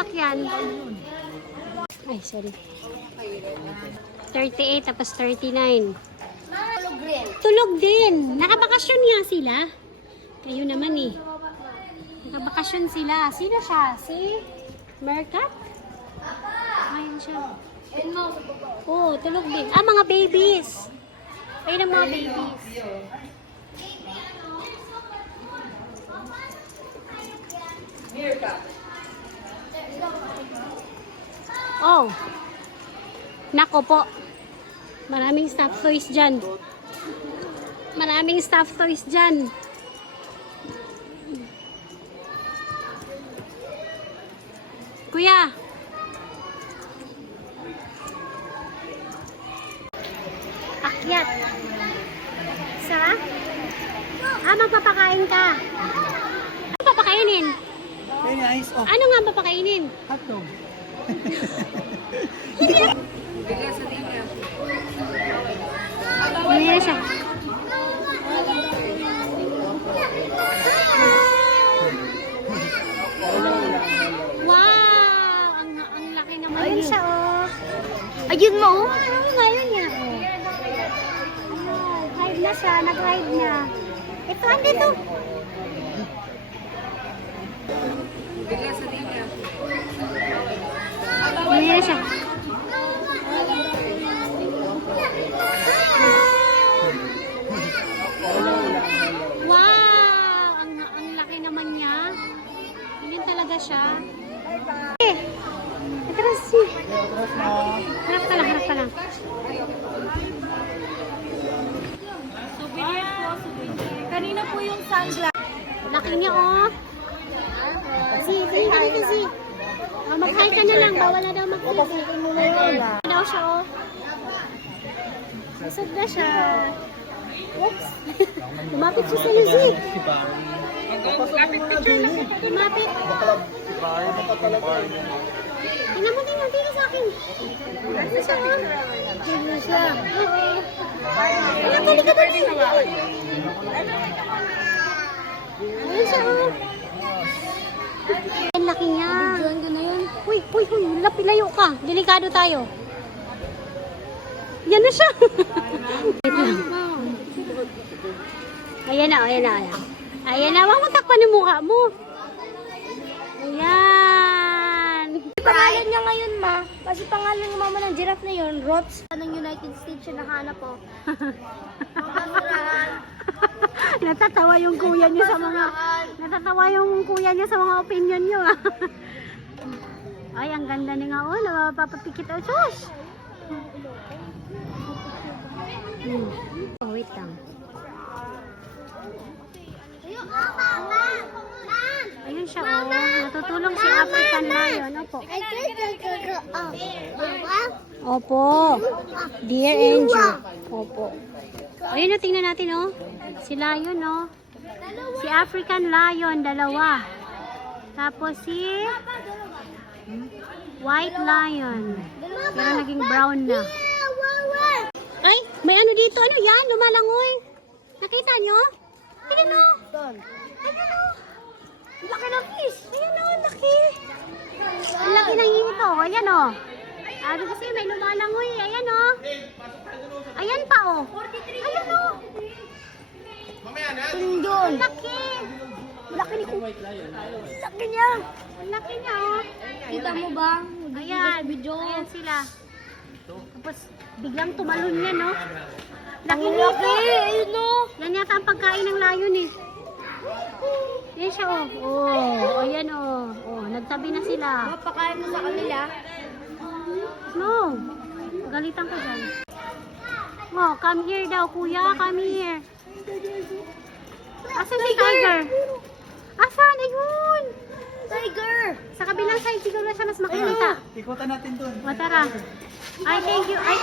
sasakyan. Ay, sorry. 38 tapos 39. Tulog din. Nakabakasyon nga sila. Kayo naman eh. Nakabakasyon sila. Sino siya? Si Mercat? Ayun siya. Oo, tulog din. Ah, mga babies. Ayun ang mga babies. Oh. Nako po. Maraming stuffed toys dyan. Maraming stuffed toys dyan. Kuya. Akyat. Sa? Ah, magpapakain ka. Ano papakainin? Very nice. Oh, Ano nga papakainin? hotdog. Ayan siya. Wow! Ang laki naman. Ayun siya, oh. Ayun mo, oh. Ayun nga, yun niya. Oh, hide na siya. Nag-hide na. Ito, andito. Ayan siya. Wow! Ang laki naman niya. Yun talaga siya. Eh! Atras si. Harap ka lang, harap ka lang. Souvenir po, souvenir. Kanina po yung sunglass. Laki niya, oh. Si, dito si. Oh, mag-hi ka na lang. Bawal na daw mag-hi. Daw siya, oh. Busog na siya. Oops. Lumapit siya sa Lucy. Lumapit. Tingnan mo, tingnan sa akin. Ano siya, oh? Tingnan siya. Oo. Alam ka, ligat din. Ayun siya, oh. Ang laki niya. Bigyan ko na yun. Uy, layo ka. Delikado tayo. Yan na siya. Ayan na, ayan na, ayan. Ayan na, wag mo takpan yung mukha mo. Ayan. Pangalan niya ngayon, ma. Kasi pangalan ng mama ng giraffe na yun, Rots. Ng United States yung nakahanap po. Natatawa yung kuya niya sa mga opinion niyo. Ay, ang ganda ni nga, oh. Napapapikit, oh. Sus! Oh, wait lang. Ayun siya, oh. Natutulong si African Lion. Opo. Opo. Dear Angel. Opo. Ayun, oh, tingnan natin, oh. Si Lion, oh. Si African Lion, dalawa. Tapos si White Lion. Pero naging brown na. Ay, may ano dito. Ano yan? Lumalangoy. Nakita nyo? Tingnan mo. Ayan o. Laki ng fish. Ayan o, laki. Ang laki ng hito. Ayan o. Sabi kasi may lumalangoy. Ayan o. Ayan pa o. Ayan o. Ang laki. Laki ni laki niya. Ang laki niya o. Kita mo ba? Ayan. Ayan sila. Tapos biglang tumalon yan, no? Laki nito. Ayun o. Yan yata ang pagkain ng layon, eh. Yan siya, oh. Oh, ayan, oh. Oh, nagtabi na sila. Mapakain mo sa kanila. No. Galitan ka dyan. Oh, come here daw, kuya. Come here. Asan si Tiger? Asan? Ayun. Tiger! Sa kabilang side, siguro siya mas makikita. Ikutan natin doon. O, tara. Ay, thank you. Ay,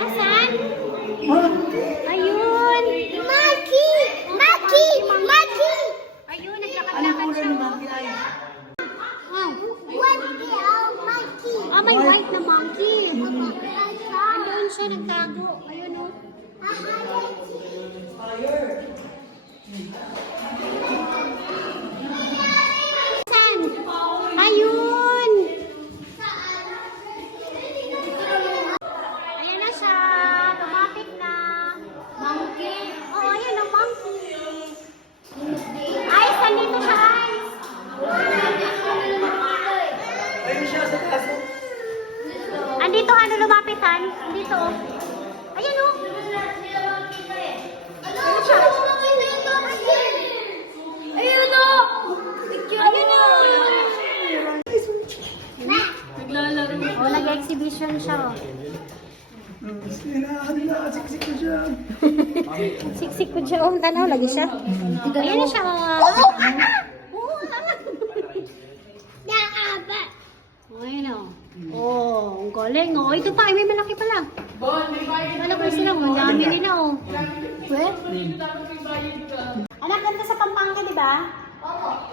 asan? Ayun. Ayun, naglakad-lakad siya. Oh. Ah, may white na monkey. siya nagtago. Ayun o. Saan? Ayun! Ayan na siya. Lumapit na. Monkey. Oo, ayan ang monkey. Ice, nandito siya, Ice. Ayun siya sa taas. Andito, ano, lumapitan? Andito, oh. Ayan, oh. Ayun o! Ayun, oh. Naglalaro. Oh, nag-exhibition siya, oh. Sinahan na, siksik ko siya. Siksik ko siya, oh. Tanaw, lagi siya. Ayan na siya, oh. Oo, tama. Ayun, oh. Oh, ang galing, oh. Ito pa, ay, may malaki pala. Malaki sila, oh. Ang dami nila, oh. Well, anak, ganda sa Pampanga, di ba? Oo.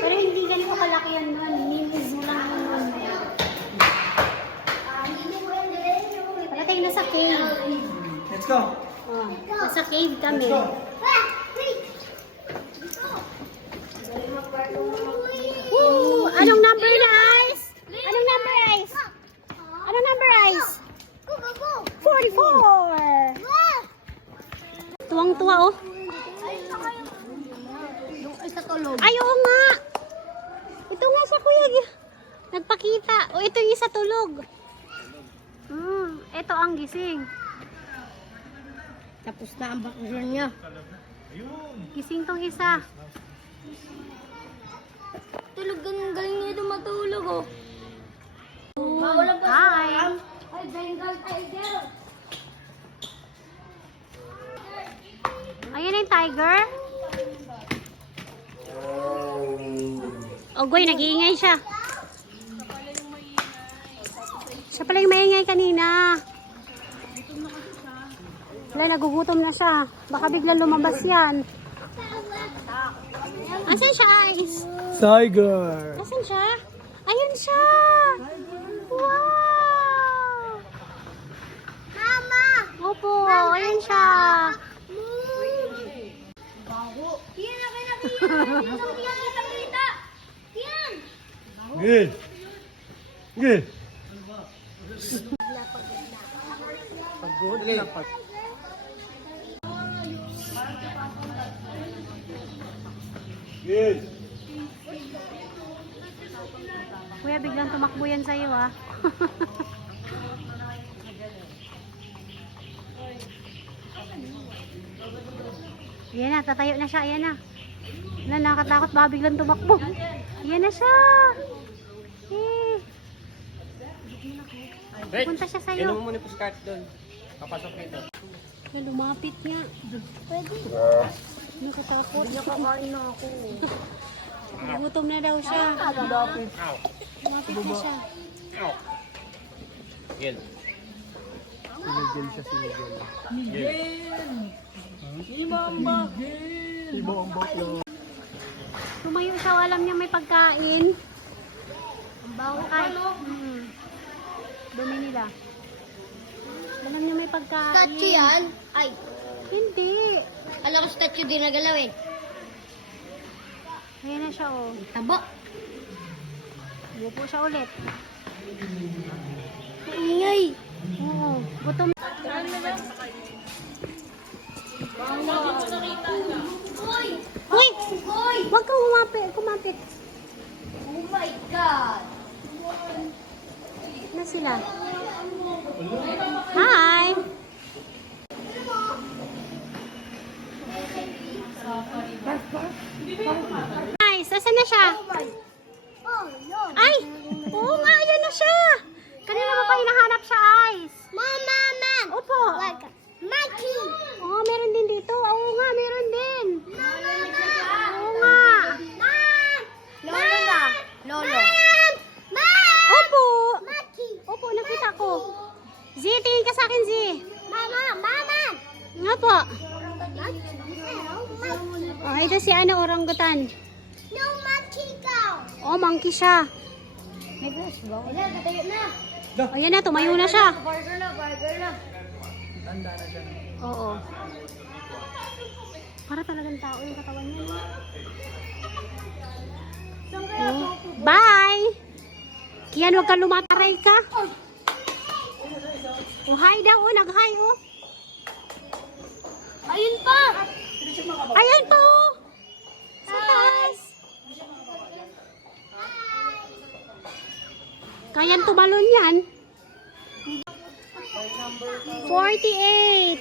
Pero hindi ganito kalaki yan doon. Minis mo lang yun doon. Pagdating na sa cave. Let's go. Oh, nasa cave kami. Woo! Anong number na, Ice? Anong number, Ice? Anong number, Ice? 44! Tuwang-tuwa, oh. Ay, sa tulog. Ay, oo nga. Ito nga siya, kuya. Nagpakita. O, ito yung isa tulog. Ito ang gising. Tapos na ang bakasyon niya. Gising tong isa. Tulog, galing niya ito matulog oh. Hi. Ay, Bengal Tiger. Ayan na yung tiger. O, Goy, nag-iingay siya. Siya pala yung maingay kanina. Wala, nagugutom na siya. Baka biglang lumabas yan. Asan siya, Ice? Tiger. Asan siya? Ayun siya! Wow! Mama! Opo, ayun siya. Good. Good. Pagod na pag. Good. Kuya, biglang tumakbo yan sa'yo, ah. Ayan na, tatayo na siya. Ayan na. Wala, nakatakot. Baka biglang tumakbo. Ayan na siya. Eh. Punta siya sa'yo. Inom mo muna po si Kat doon. Papasok nito. Lumapit niya. Pwede. Nakatakot. Nakakain na ako. Gutom na daw siya. Lumapit na siya. Gil. Sinigil siya, sinigil. Iba ang bakla. Tumayo siya. Alam niya may pagkain. Ang baho Ay. Dumi nila. Alam niya may pagkain. Statue yan? Ay, Hindi. alam ko statue din nagalaw eh. Ayan na siya, oh. Taba. Upo siya ulit. Ingay. Oo. Gutom. Hoy! Huwag kang kumapit. Oh my God. Na sila. Hi! Nice! Asan na siya? Oh, no. Ay! Oo nga, ayan na siya! Kanina mo pa hinahanap siya, Ice. Mama, ma'am. Opo. Monkey. Oo, meron din dito. Oo nga, meron din. Mama. Oo nga. Ma'am. Lolo na. Lolo. Ma'am. Opo. Monkey. Opo, nakita ko. Z, tingin ka sa akin, Z. Mama, mama. Nga po. Oh, ito si ano, orangutan. No monkey go. Oh, monkey siya. May grass ba? Wala, tatayo na. Oh, yan na, tumayo na siya. Burger na, burger na. Tanda na siya. Oo. Para talagang tao yung katawan niya. No? Oh. Bye! Kian, huwag ka lumataray ka. Oh, hi daw. Oh, nag-hi, oh. Ayun pa! Ayan po! Sa taas! Kayang tumalon yan. 48!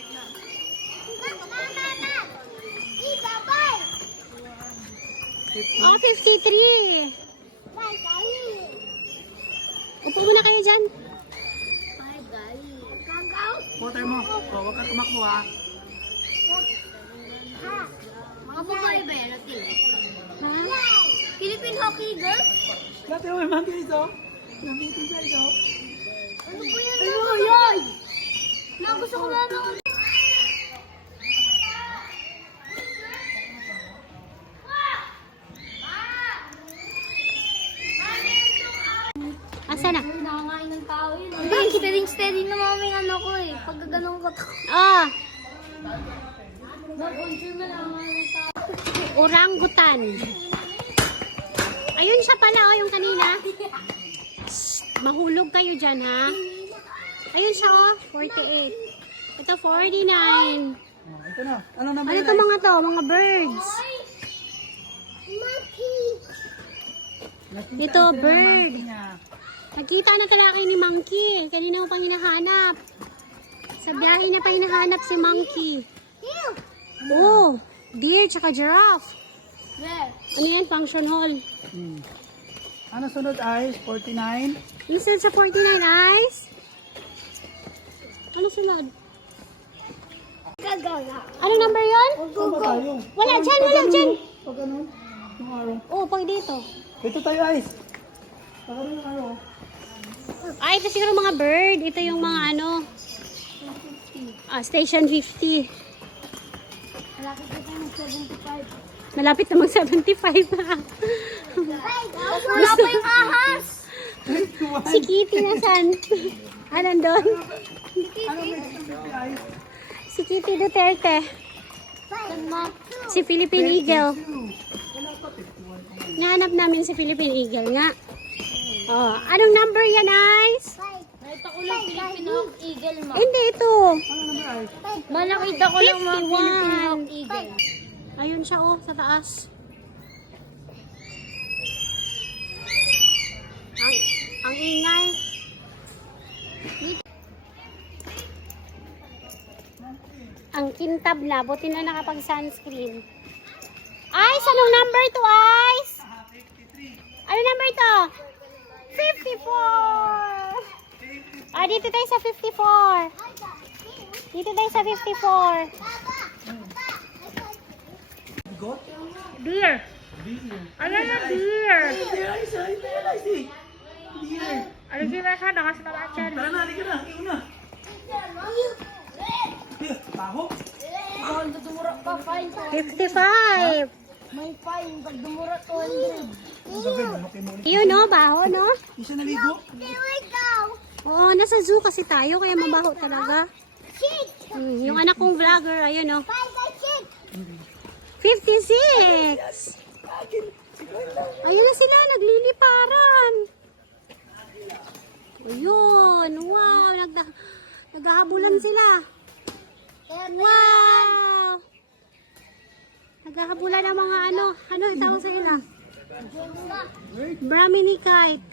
Oh, 53! Upo muna kayo dyan. Water mo. Oh, huwag ka tumakbo ha. Mga babae ba yan? Ha? Philippine hockey girl? Dati mo yung monkey ito. Namitin siya ito. Ano po yan? Ano yan? Na, gusto ko na lang. Asa na? Nakakain ng tao yun. Hindi, steady na maming ano ko eh. Pag ganun ko to. Ah! Mag-consume na lang ng tao. Orangutan. Ayun siya pala, oh, yung kanina. Shh, mahulog kayo dyan, ha? Ayun siya, oh. 48. Ito, 49. Oh, ito na. Ano naman Ano to mga to? Mga birds. Ito, bird. Nakita na talakay ni Monkey. Kanina mo pang hinahanap. Sa biyahe na pa hinahanap si Monkey. Oh, deer tsaka giraffe. Yeah. Ano yan? Function hall. Ano sunod ay 49? Listen sa 49 eyes. Ano sunod? Gagaga. Ano number yon? Saan ba tayo? Wala dyan, wala dyan. Pag ganun? Yung araw. Oh, pag dito. Dito tayo Ice. Pag ano yung araw? Ay, ito siguro mga bird. Ito yung mga ano. Station 50. Malaki ko tayo ng 75. Malapit na mag 75 na. Wala pa yung ahas. Si Kitty nasan? Ah, nandun? Ano may Ice? Si Kitty Duterte. Si Philippine Eagle. Nahanap namin si Philippine Eagle nga. Oh, anong number yan, Ice? Nakita ko lang Philippine Hawk Eagle ma. Hindi, ito. Ano naman Ice? Nakita ko lang mga 51. Philippine Hawk Eagle. Ayun siya, oh, sa taas. Ang ingay. Ang kintab na, buti na nakapag-sunscreen. Ice, anong number to, Ice? Ano number to? 54! Ah, dito tayo sa 54. Dito tayo sa 54. Bigot? Deer. Ayan na, deer. Hindi Ice. Hindi Ice. Deer. Ano gina siya? Nakasalamat siya. Tara na, halika na. Ikaw na. Baho? Kung dumura pa, fine. 55. May fine. Pag dumura, 200. Yun, no? Baho, no? Hindi siya naligo? Here we go. Oo, nasa zoo kasi tayo, kaya mabaho talaga. Yung anak kong vlogger, ayun, no? 56. Ayun na sila, nagliliparan. Ayun, wow, naghahabulan sila. Wow! Naghahabulan ng mga ano tawag sa ila? Brahmini kite.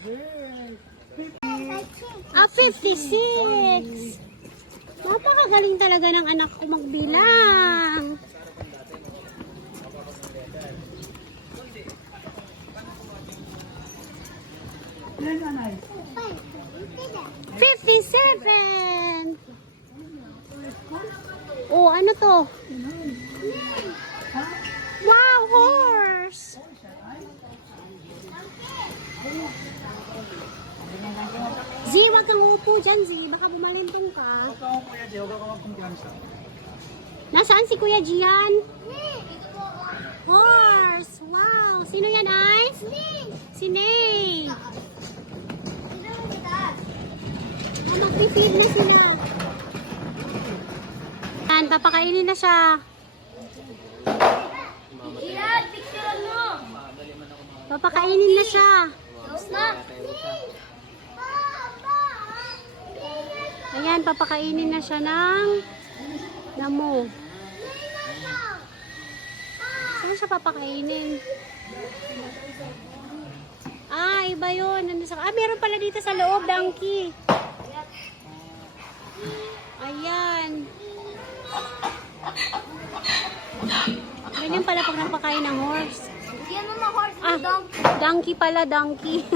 56. Napakagaling talaga ng anak ko magbilang. Ilan ka na 57. Oh, ano to? Wow, horse. Z, wag kang upo dyan, Z. Baka bumalintong ka. Huwag ka Kuya Jay, huwag ka magkumpiyansa. Nasaan si Kuya Gian? Horse. Wow. Sino yan, Ice? Si Ney. Mag-feed na sila. papakainin na siya. Iyan, picturean mo. Papakainin na siya. Tapos na. Ayan, papakainin na siya ng damo. Saan siya papakainin? Ah, iba yun. Meron pala dito sa loob, donkey. Ayan. Ganyan pala pag napakain ng horse. Yan mo na horse. Ah, donkey pala, donkey.